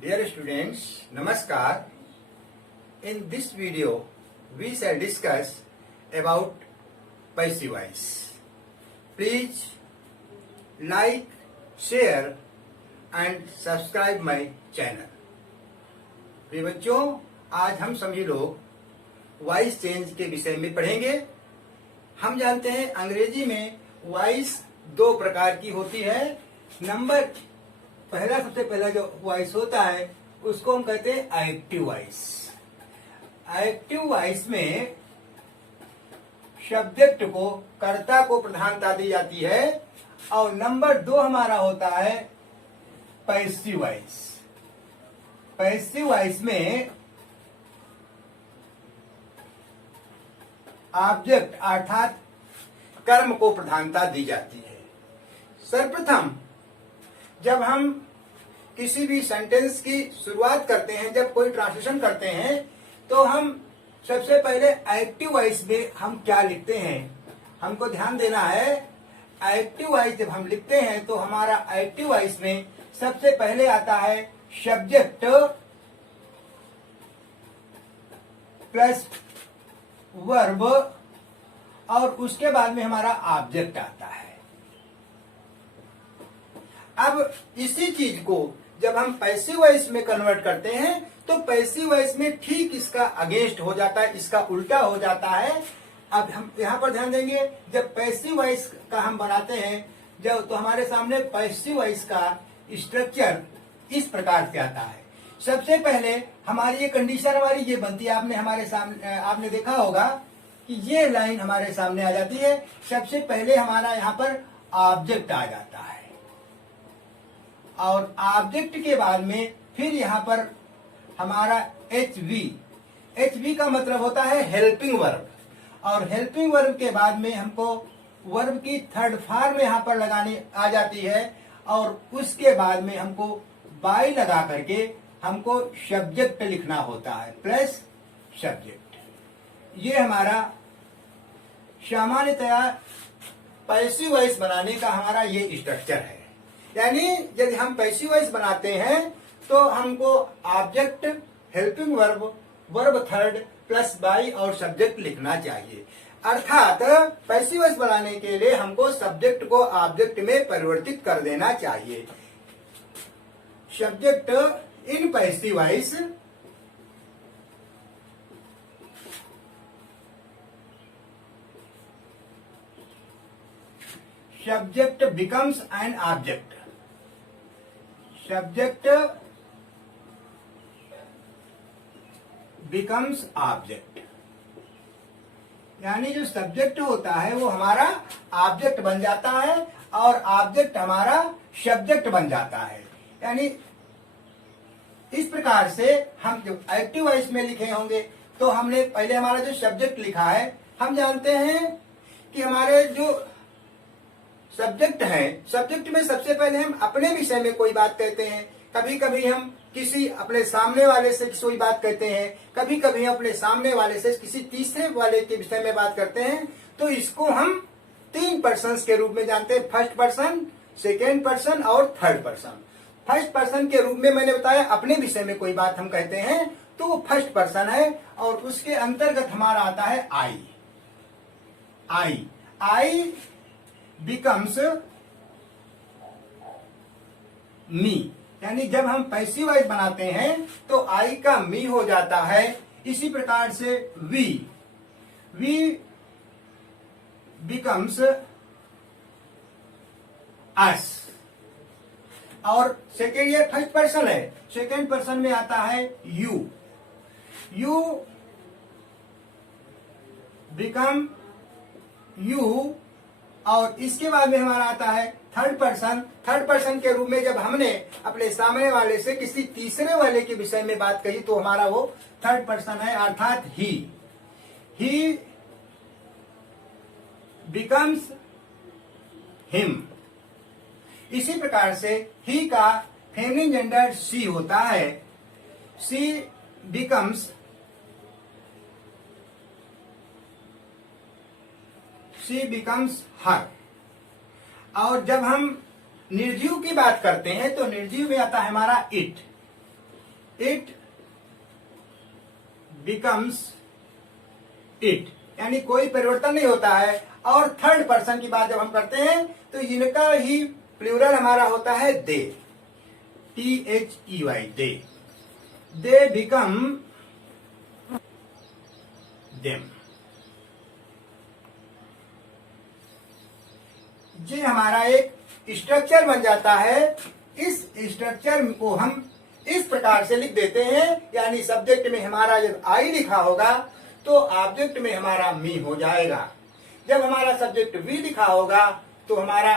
Dear students, Namaskar. In this video, we shall discuss about passive voice. Please like, share and subscribe my channel. प्रिय बच्चों, आज हम सभी लोग voice change के विषय में पढ़ेंगे। हम जानते हैं अंग्रेजी में वॉइस दो प्रकार की होती है। सबसे पहला जो वॉइस होता है उसको हम कहते हैं एक्टिव वॉइस। एक्टिव वॉइस में सब्जेक्ट को, कर्ता को प्रधानता दी जाती है। और नंबर 2 हमारा होता है पैसिव वॉइस। पैसिव वॉइस में ऑब्जेक्ट अर्थात कर्म को प्रधानता दी जाती है। सर्वप्रथम जब हम किसी भी सेंटेंस की शुरुआत करते हैं, जब कोई ट्रांसलेशन करते हैं, तो हम सबसे पहले एक्टिव वॉइस में हम क्या लिखते हैं, हमको ध्यान देना है। एक्टिव वॉइस जब हम लिखते हैं तो हमारा एक्टिव वॉइस में सबसे पहले आता है सब्जेक्ट प्लस वर्ब और उसके बाद में हमारा ऑब्जेक्ट आता है। अब इसी चीज को जब हम पैसिव वॉइस में कन्वर्ट करते हैं तो पैसिव वॉइस में ठीक इसका अगेंस्ट हो जाता है, इसका उल्टा हो जाता है। अब हम यहाँ पर ध्यान देंगे, जब पैसिव वॉइस का हम बनाते हैं जब, तो हमारे सामने पैसिव वॉइस का स्ट्रक्चर इस प्रकार से आता है। सबसे पहले हमारी ये कंडीशन हमारी ये बनती है, आपने हमारे सामने आपने देखा होगा कि ये लाइन हमारे सामने आ जाती है। सबसे पहले हमारा यहाँ पर ऑब्जेक्ट आ जाता है और ऑब्जेक्ट के बाद में फिर यहाँ पर हमारा HV का मतलब होता है हेल्पिंग वर्ब। और हेल्पिंग वर्ब के बाद में हमको वर्ब की थर्ड फॉर्म यहाँ पर लगानी आ जाती है और उसके बाद में हमको बाई लगा करके हमको सब्जेक्ट लिखना होता है प्लस सब्जेक्ट। ये हमारा सामान्यतया पैसिव वॉइस बनाने का हमारा ये स्ट्रक्चर है। यानी यदि हम पैसिव वॉइस बनाते हैं तो हमको object, helping verb, verb third plus by और सब्जेक्ट लिखना चाहिए। अर्थात पैसिव वॉइस बनाने के लिए हमको सब्जेक्ट को ऑब्जेक्ट में परिवर्तित कर देना चाहिए। Subject in passive voice subject becomes an object. Subject becomes object. यानी जो सब्जेक्ट होता है वो हमारा ऑब्जेक्ट बन जाता है और ऑब्जेक्ट हमारा सब्जेक्ट बन जाता है। यानी इस प्रकार से हम जो एक्टिव वॉइस में लिखे होंगे तो हमने पहले हमारा जो सब्जेक्ट लिखा है, हम जानते हैं कि हमारे जो सब्जेक्ट है, सब्जेक्ट में सबसे पहले हम अपने विषय में कोई बात कहते हैं। कभी कभी हम किसी अपने सामने वाले से कोई बात कहते हैं, कभी कभी हम अपने सामने वाले से किसी तीसरे वाले के विषय में बात करते हैं। तो इसको हम 3 पर्सन्स के रूप में जानते हैं, फर्स्ट पर्सन, सेकेंड पर्सन और थर्ड पर्सन। फर्स्ट पर्सन के रूप में मैंने बताया अपने विषय में कोई बात हम कहते हैं तो वो फर्स्ट पर्सन है और उसके अंतर्गत हमारा आता है आई बिकम्स मी। यानी जब हम पैसिव वॉइस बनाते हैं तो आई का मी हो जाता है। इसी प्रकार से वी बिकम्स अस। और सेकेंड, ये फर्स्ट पर्सन है, सेकेंड पर्सन में आता है यू बिकम यू। और इसके बाद में हमारा आता है थर्ड पर्सन। थर्ड पर्सन के रूप में जब हमने अपने सामने वाले से किसी तीसरे वाले के विषय में बात कही तो हमारा वो थर्ड पर्सन है, अर्थात ही बिकम्स हिम। इसी प्रकार से ही का फेमिनिन जेंडर शी होता है, शी बिकम्स हर। और जब हम निर्जीव की बात करते हैं तो निर्जीव में आता है हमारा इट बिकम्स इट, यानी कोई परिवर्तन नहीं होता है। और थर्ड पर्सन की बात जब हम करते हैं तो इनका ही प्लूरल हमारा होता है दे, THEY, दे बिकम देम। ये हमारा एक स्ट्रक्चर बन जाता है। इस स्ट्रक्चर को हम इस प्रकार से लिख देते हैं, यानी सब्जेक्ट में हमारा जब आई लिखा होगा तो ऑब्जेक्ट में हमारा मी हो जाएगा। जब हमारा सब्जेक्ट वी लिखा होगा तो हमारा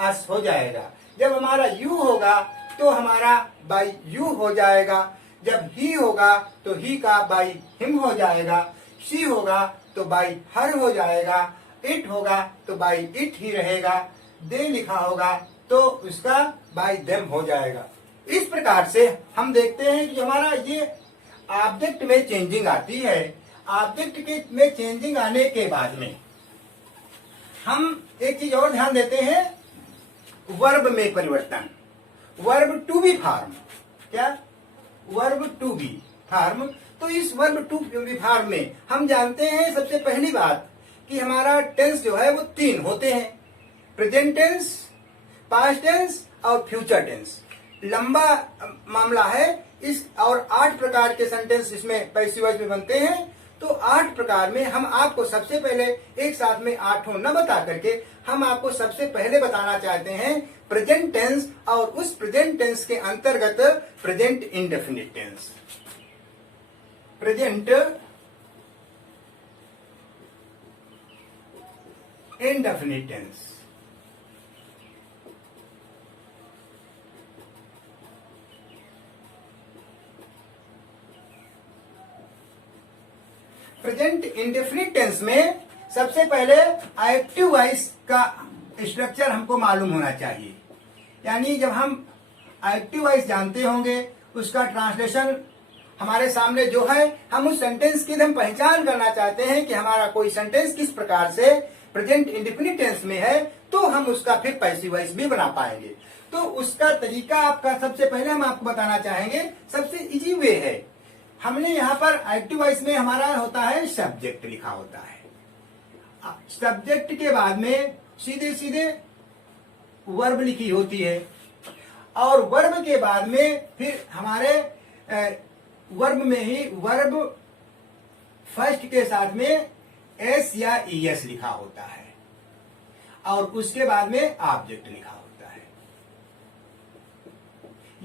अस हो जाएगा। जब हमारा यू होगा तो हमारा बाई यू हो जाएगा। जब ही होगा तो ही का बाई हिम हो जाएगा। शी होगा तो बाई हर हो जाएगा। इट होगा तो बाई इट ही रहेगा। दे लिखा होगा तो उसका बाई देम हो जाएगा। इस प्रकार से हम देखते हैं कि हमारा ये ऑब्जेक्ट में चेंजिंग आती है। ऑब्जेक्ट के में चेंजिंग आने के बाद में हम एक चीज और ध्यान देते हैं, वर्ब में परिवर्तन। वर्ब टू बी फॉर्म, क्या वर्ब टू बी फॉर्म। तो इस वर्ब टू बी फॉर्म में हम जानते हैं सबसे पहली बात कि हमारा टेंस जो है वो 3 होते हैं, प्रेजेंट टेंस, पास्ट टेंस और फ्यूचर टेंस। लंबा मामला है इस, और 8 प्रकार के सेंटेंस इसमें पैसिव वॉइस में बनते हैं। तो 8 प्रकार में हम आपको सबसे पहले एक साथ में 8 न बता करके हम आपको सबसे पहले बताना चाहते हैं प्रेजेंट टेंस, और उस प्रेजेंट टेंस के अंतर्गत present indefinite tense. Present indefinite tense, present indefinite tense में सबसे पहले एक्टिव वॉइस का स्ट्रक्चर हमको मालूम होना चाहिए। यानी जब हम एक्टिव वॉइस जानते होंगे उसका ट्रांसलेशन हमारे सामने जो है, हम उस सेंटेंस की हम पहचान करना चाहते हैं कि हमारा कोई सेंटेंस किस प्रकार से प्रेजेंट इंडेफिनिट टेंस में है, तो हम उसका फिर पैसिव वॉइस भी बना पाएंगे। तो उसका तरीका आपका सबसे पहले हम आपको बताना चाहेंगे, सबसे इजी वे है। हमने यहाँ पर एक्टिव वॉइस में हमारा होता है सब्जेक्ट लिखा होता है। सब्जेक्ट के बाद में सीधे सीधे वर्ब लिखी होती है, और वर्ब के बाद में फिर हमारे वर्ब में ही वर्ब फर्स्ट के साथ में एस या ईएस लिखा होता है, और उसके बाद में ऑब्जेक्ट लिखा होता है।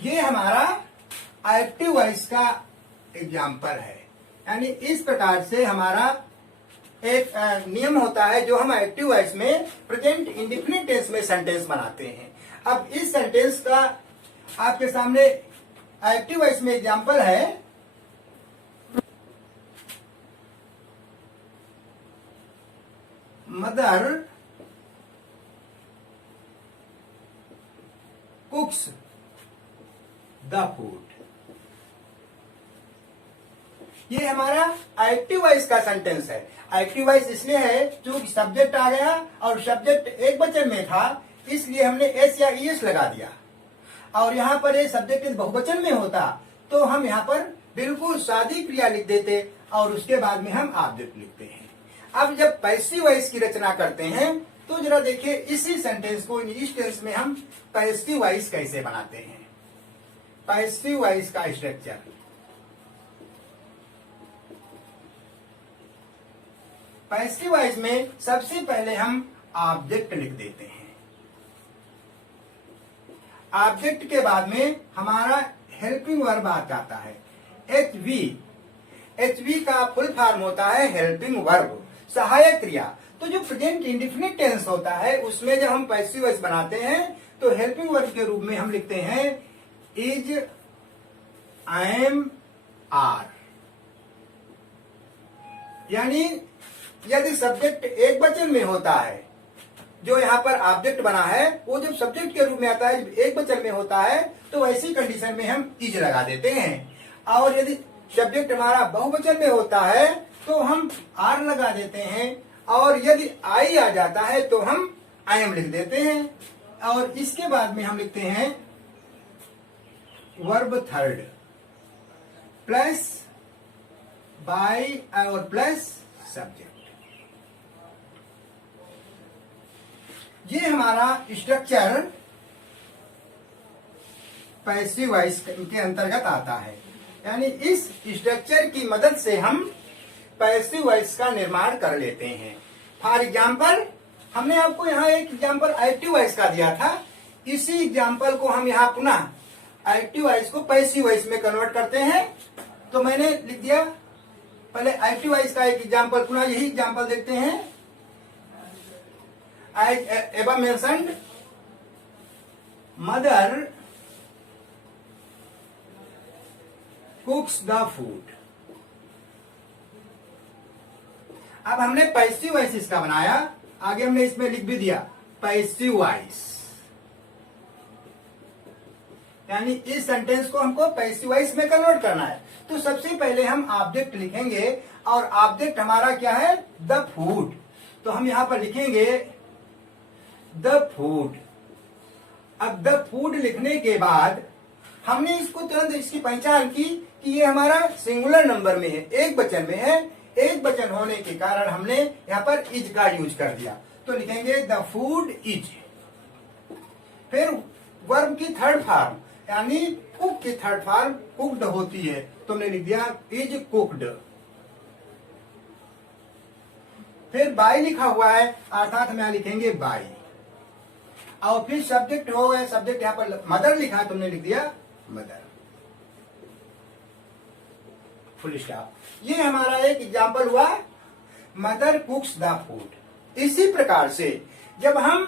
ये हमारा एक्टिव वॉइस का एग्जाम्पल है। यानी इस प्रकार से हमारा एक नियम होता है जो हम एक्टिव वॉइस में प्रेजेंट इंडेफिनिट टेंस में सेंटेंस बनाते हैं। अब इस सेंटेंस का आपके सामने एक्टिव वॉइस में एग्जाम्पल है, मदर कुक्स द फूड। ये हमारा एक्टिव वॉइस का सेंटेंस है। एक्टिव वॉइस इसलिए है क्योंकि सब्जेक्ट आ गया और सब्जेक्ट एक वचन में था, इसलिए हमने एस या ईएस लगा दिया। और यहाँ पर ये सब्जेक्ट बहुवचन में होता तो हम यहाँ पर बिल्कुल सादी क्रिया लिख देते और उसके बाद में हम ऑब्जेक्ट लिखते हैं। अब जब पैसिव वॉइस की रचना करते हैं तो जरा देखिए इसी सेंटेंस को इस टेंस में हम पैसिव वॉइस कैसे बनाते हैं। पैसिव वॉइस का स्ट्रक्चर, पैसिव वॉइस में सबसे पहले हम ऑब्जेक्ट लिख देते हैं। ऑब्जेक्ट के बाद में हमारा हेल्पिंग वर्ब आ जाता है एचवी। एचवी का फुल फॉर्म होता है हेल्पिंग वर्ब, सहायक क्रिया। तो जो प्रेजेंट इंडेफिनिट टेंस होता है उसमें जब हम पैसिव वॉइस बनाते हैं तो हेल्पिंग वर्ब के रूप में हम लिखते हैं इज, एम, आर। यानी यदि सब्जेक्ट एक वचन में होता है, जो यहाँ पर ऑब्जेक्ट बना है वो जब सब्जेक्ट के रूप में आता है, जब एक वचन में होता है तो वैसी कंडीशन में हम इज लगा देते हैं। और यदि सब्जेक्ट हमारा बहुवचन में होता है तो हम आर लगा देते हैं, और यदि आई आ जाता है तो हम आई एम लिख देते हैं। और इसके बाद में हम लिखते हैं वर्ब थर्ड। प्लस बाय और प्लस सब्जेक्ट। ये हमारा स्ट्रक्चर पैसिव वॉइस के अंतर्गत आता है। यानी इस स्ट्रक्चर की मदद से हम पैसिव वॉइस का निर्माण कर लेते हैं। फॉर एग्जाम्पल, हमने आपको यहाँ एक एग्जाम्पल एक्टिव वॉइस का दिया था। इसी एग्जाम्पल को हम यहाँ पुनः एक्टिव वॉइस को पैसिव वॉइस में कन्वर्ट करते हैं। तो मैंने लिख दिया, पहले एक्टिव वॉइस का एक एग्जाम्पल, पुनः यही एग्जाम्पल देखते हैं। As above mentioned, mother cooks the food। अब हमने पैसिव वॉइस इसका बनाया, आगे हमने इसमें लिख भी दिया पैसिव वॉइस। यानी इस सेंटेंस को हमको पैसिव वॉइस में कन्वर्ट करना है। तो सबसे पहले हम ऑब्जेक्ट लिखेंगे और ऑब्जेक्ट हमारा क्या है, द फूड। तो हम यहां पर लिखेंगे द फूड। अब द फूड लिखने के बाद हमने इसको तुरंत इसकी पहचान की कि ये हमारा सिंगुलर नंबर में है, एक वचन में है। एक वचन होने के कारण हमने यहाँ पर इज का यूज कर दिया। तो लिखेंगे द फूड इज। फिर वर्ब की थर्ड फॉर्म यानी कुक की थर्ड फॉर्म कुक्ड होती है, तो हमने लिख दिया इज कुक्ड। फिर बाय लिखा हुआ है, अर्थात हम यहाँ लिखेंगे बाय। और फिर सब्जेक्ट हो गए, सब्जेक्ट यहाँ पर मदर लिखा है, तुमने लिख दिया मदर, फुल स्टॉप। ये हमारा एक एग्जाम्पल हुआ, मदर कुक्स द फूड। इसी प्रकार से जब हम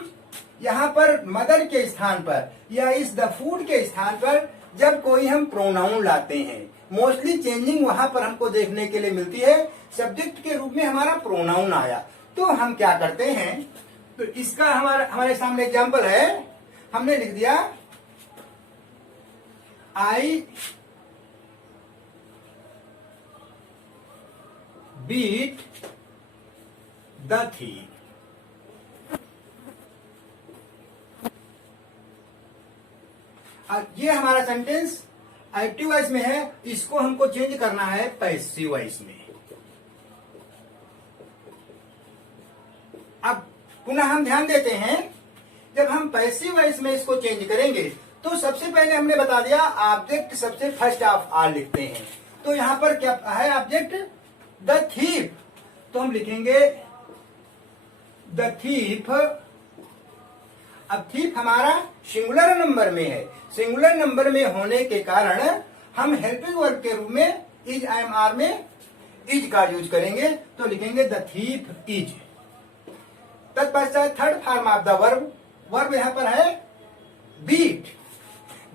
यहाँ पर मदर के स्थान पर या इस द फूड के स्थान पर जब कोई हम प्रोनाउन लाते हैं, मोस्टली चेंजिंग वहां पर हमको देखने के लिए मिलती है। सब्जेक्ट के रूप में हमारा प्रोनाउन आया, तो हम क्या करते हैं, तो इसका हमारे सामने एग्जाम्पल है। हमने लिख दिया आई बीट द थीफ। ये हमारा सेंटेंस एक्टिव वॉइस में है, इसको हमको चेंज करना है पैसिव वॉइस में। अब पुनः हम ध्यान देते हैं, जब हम पैसिव वॉइस में इसको चेंज करेंगे तो सबसे पहले हमने बता दिया ऑब्जेक्ट सबसे फर्स्ट ऑफ ऑल लिखते हैं। तो यहां पर क्या है, ऑब्जेक्ट द थीफ। तो हम लिखेंगे द थीफ। अब थीफ हमारा सिंगुलर नंबर में है, सिंगुलर नंबर में होने के कारण हम हेल्पिंग वर्ब के रूप में इज IMR में इज का यूज करेंगे। तो लिखेंगे द थीफ इज। तत्पश्चात third form of the verb, verb यहां पर है बीट।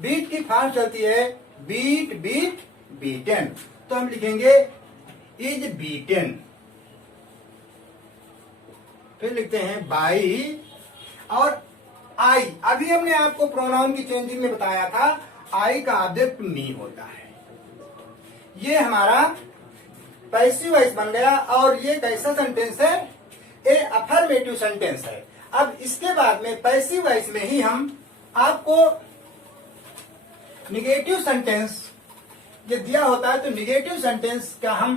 बीट की फॉर्म चलती है बीट बीट बीटन। तो हम लिखेंगे इज बीटन। फिर लिखते हैं बाई और आई। अभी हमने आपको प्रोनाउन की चेंजिंग में बताया था, आई का ऑब्जेक्ट मी होता है। ये हमारा पैसिव वॉइस बन गया। और ये कैसा सेंटेंस है, ए अफर्मेटिव सेंटेंस है। अब इसके बाद में पैसिव वॉइस में ही हम आपको निगेटिव सेंटेंस ये दिया होता है, तो निगेटिव सेंटेंस का हम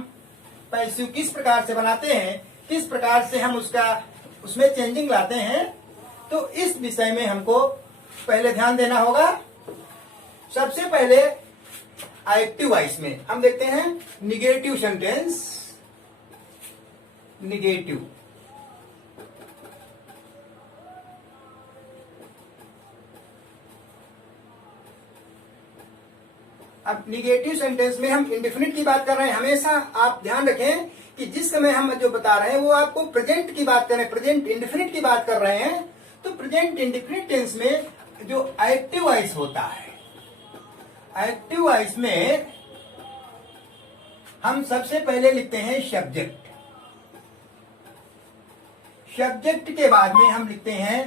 पैसिव किस प्रकार से बनाते हैं, किस प्रकार से हम उसमें चेंजिंग लाते हैं, तो इस विषय में हमको पहले ध्यान देना होगा। सबसे पहले एक्टिव वॉइस में हम देखते हैं निगेटिव सेंटेंस। निगेटिव, अब निगेटिव सेंटेंस में हम इंडेफिनिट की बात कर रहे हैं। हमेशा आप ध्यान रखें कि जिस समय हम जो बता रहे हैं वो आपको प्रेजेंट की बात कर रहे हैं, प्रेजेंट इंडेफिनिट की बात कर रहे हैं। तो प्रेजेंट इंडेफिनिट टेंस में जो एक्टिव वॉइस होता है, एक्टिव वॉइस में हम सबसे पहले लिखते हैं सब्जेक्ट। सब्जेक्ट के बाद में हम लिखते हैं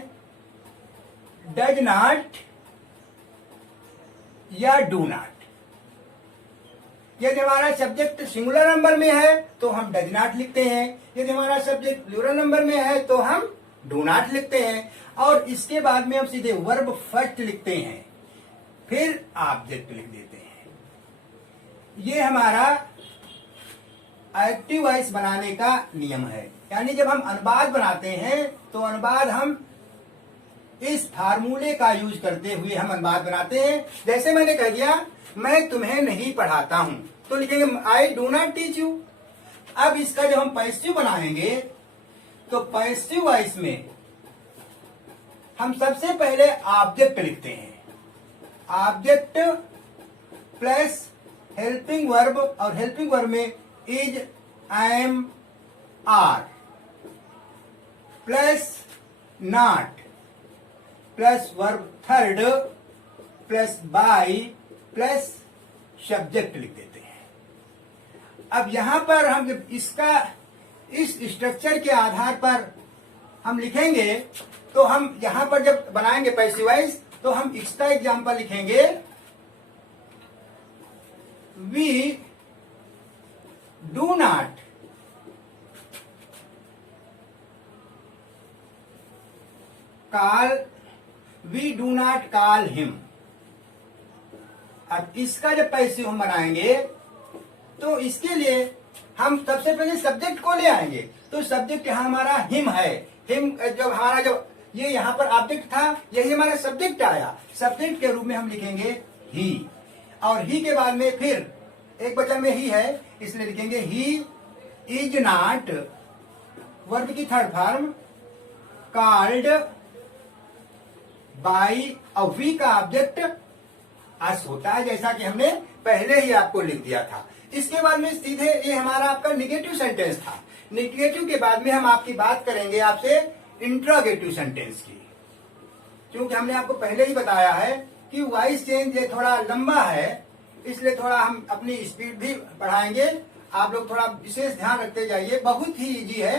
डज नॉट या डू नॉट। यदि हमारा सब्जेक्ट सिंगुलर नंबर में है तो हम डज नॉट लिखते हैं, यदि हमारा सब्जेक्ट प्लूरल नंबर में है तो हम डू नॉट लिखते हैं। और इसके बाद में हम सीधे वर्ब फर्स्ट लिखते हैं, फिर ऑब्जेक्ट लिख देते हैं। ये हमारा एक्टिव वॉइस बनाने का नियम है। यानी जब हम अनुवाद बनाते हैं तो अनुवाद हम इस फार्मूले का यूज करते हुए हम अनुवाद बनाते हैं। जैसे मैंने कह दिया, मैं तुम्हें नहीं पढ़ाता हूं, तो लिखेंगे I do not teach you. अब इसका जब हम पैसिव बनाएंगे तो पैसिव वॉइस में हम सबसे पहले ऑब्जेक्ट लिखते हैं। ऑब्जेक्ट प्लस हेल्पिंग वर्ब, और हेल्पिंग वर्ब में is, am, are, plus not, plus verb third, plus by, plus subject लिख देते हैं। अब यहां पर हम जब इसका इस स्ट्रक्चर के आधार पर हम लिखेंगे तो हम यहां पर जब बनाएंगे पैसिव वॉइस तो हम इसका एग्जांपल लिखेंगे, we do not call him. अब इसका जब पैसिव हम बनाएंगे तो इसके लिए हम सबसे पहले सब्जेक्ट को ले आएंगे। तो सब्जेक्ट यहां हमारा हिम है। हिम जब हमारा जब ये यहां पर ऑब्जेक्ट था, यही हमारा सब्जेक्ट आया। सब्जेक्ट के रूप में हम लिखेंगे ही, और ही के बाद में फिर एक वचन में ही है, इसलिए लिखेंगे ही इज नॉट, वर्ब की थर्ड फॉर्म, कॉल्ड बाई, और वी का ऑब्जेक्ट अस होता है, जैसा कि हमने पहले ही आपको लिख दिया था। इसके बाद में सीधे ये हमारा आपका निगेटिव सेंटेंस था। निगेटिव के बाद में हम आपकी बात करेंगे आपसे इंट्रोगेटिव सेंटेंस की, क्योंकि हमने आपको पहले ही बताया है कि वॉइस चेंज ये थोड़ा लंबा है, इसलिए थोड़ा हम अपनी स्पीड भी बढ़ाएंगे। आप लोग थोड़ा विशेष ध्यान रखते जाइए, बहुत ही इजी है।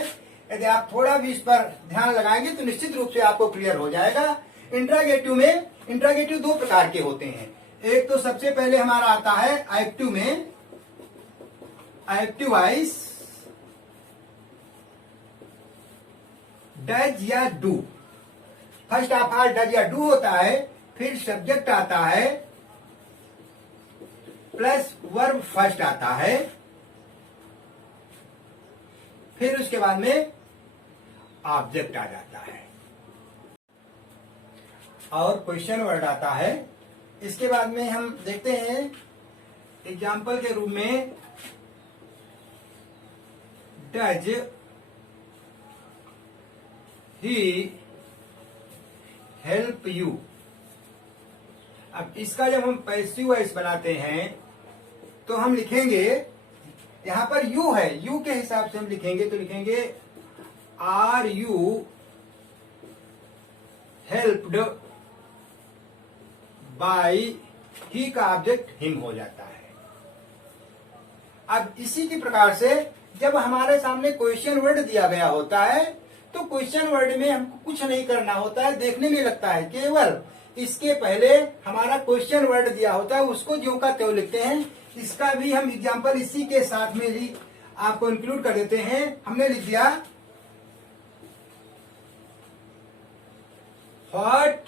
यदि आप थोड़ा भी इस पर ध्यान लगाएंगे तो निश्चित रूप से आपको क्लियर हो जाएगा। इंट्रोगेटिव दो प्रकार के होते हैं। एक तो सबसे पहले हमारा आता है एक्टिव में, एक्टिव वॉइस, डज या do. First of all does या डू होता है, फिर सब्जेक्ट आता है, प्लस वर्ब फर्स्ट आता है, फिर उसके बाद में ऑब्जेक्ट आ जाता है और क्वेश्चन वर्ड आता है। इसके बाद में हम देखते हैं एग्जाम्पल के रूप में, डज ही हेल्प यू। अब इसका जब हम पैसिव वॉइस बनाते हैं तो हम लिखेंगे, यहां पर यू है, यू के हिसाब से हम लिखेंगे तो लिखेंगे आर यू हेल्प्ड बाई, ही का ऑब्जेक्ट हिम हो जाता है। अब इसी की प्रकार से जब हमारे सामने क्वेश्चन वर्ड दिया गया होता है तो क्वेश्चन वर्ड में हमको कुछ नहीं करना होता है, देखने में लगता है, केवल इसके पहले हमारा क्वेश्चन वर्ड दिया होता है, उसको ज्यों का त्यों लिखते हैं। इसका भी हम एग्जाम्पल इसी के साथ में ही आपको इंक्लूड कर देते हैं। हमने लिख दिया, what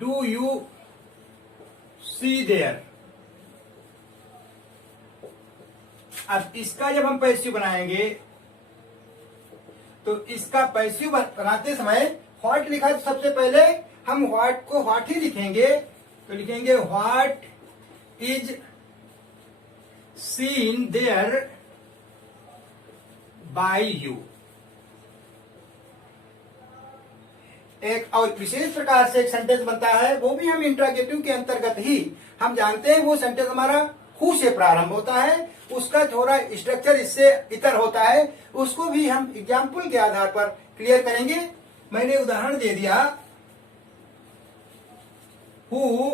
do you see there. अब इसका जब हम पैसिव बनाएंगे तो इसका पैसिव बनाते समय व्हाट लिखा, तो सबसे पहले हम व्हाट को व्हाट ही लिखेंगे, तो लिखेंगे what is seen there by you. एक और विशेष प्रकार से एक सेंटेंस बनता है, वो भी हम इंट्रोगेटिव के अंतर्गत ही हम जानते हैं। वो सेंटेंस हमारा हु से प्रारंभ होता है, उसका थोड़ा स्ट्रक्चर इससे इतर होता है, उसको भी हम एग्जाम्पल के आधार पर क्लियर करेंगे। मैंने उदाहरण दे दिया, हु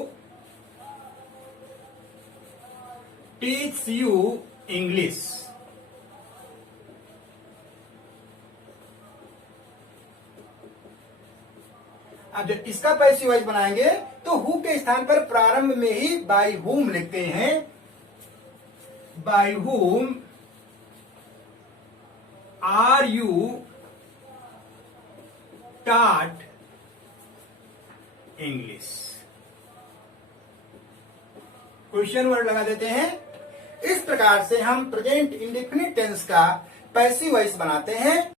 टीच यू इंग्लिश। अब जब इसका पैसिव वॉइस बनाएंगे तो हु के स्थान पर प्रारंभ में ही बाय हुम लिखते हैं, by whom are you taught English. Question word लगा देते हैं। इस प्रकार से हम प्रेजेंट इंडेफिनिट टेंस का पैसिव वॉइस बनाते हैं।